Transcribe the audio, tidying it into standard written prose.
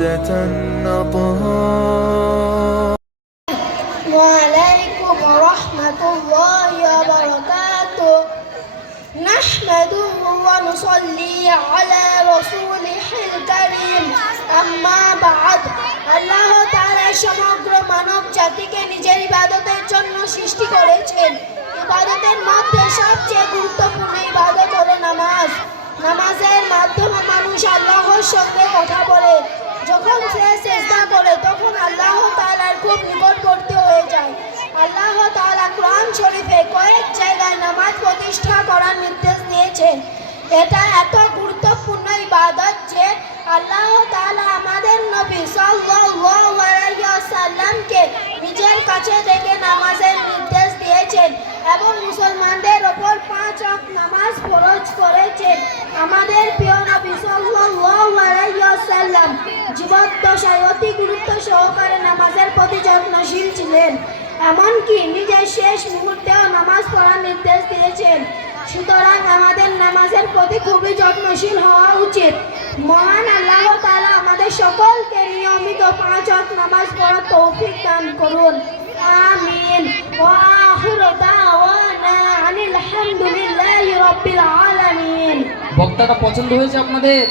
عبادة أطهار. وعليكم ورحمة الله وبركاته. نحمده ونصلي على رسوله الكريم أما بعد আল্লাহ তাআলা সমগ্র মানব জাতিকে নিজের ইবাদতের জন্য সৃষ্টি করেছেন। ইবাদতের মধ্যে সবচেয়ে গুরুত্বপূর্ণ ইবাদত হলো নামাজ। নামাজের মাধ্যমে মানুষ আল্লাহর সঙ্গে কথা বলে। যখন সে সিজদা করে তখন আল্লাহ তাআলার খুব নিকটবর্তী হয়ে যায়। আল্লাহ তাআলা কোরআন শরীফে কয়েক জায়গায় নামাজ প্রতিষ্ঠা করার নির্দেশ দিয়েছেন। এটা এত গুরুত্বপূর্ণ ইবাদত যে আল্লাহ তাআলা আমাদের নবী সাল্লাল্লাহু আলাইহি ওয়াসাল্লামকে নিজের কাছে থেকে নামাজের নির্দেশ দিয়েছেন এবং মুসলমানদের উপর 5 ওয়াক্ত নামাজ ফরজ করেছেন। আমাদের প্রিয় নবী সাল্লাল্লাহু আলাইহি ওয়াসাল্লাম জীবদ্দশায় অতি গুরুত্ব সহকারে নামাজের প্রতি যত্নশীল ছিলেন, এমনকি নিজের শেষ মুহূর্তেও নামাজ পড়ার নির্দেশ দিয়েছেন। সুতরাং আমাদের নামাজের প্রতি খুবই যত্নশীল হওয়া উচিত। মহান আল্লাহ তাআলা আমাদের সকলকে নিয়মিত 5 ওয়াক্ত নামাজ পড়ার তৌফিক দান করুন। আমিন। ওয়া আখিরু দাওয়ানা আনিল হামদুলিল্লাহি রাব্বিল আলামিন। বক্তাটা পছন্দ হয়েছে আপনাদের?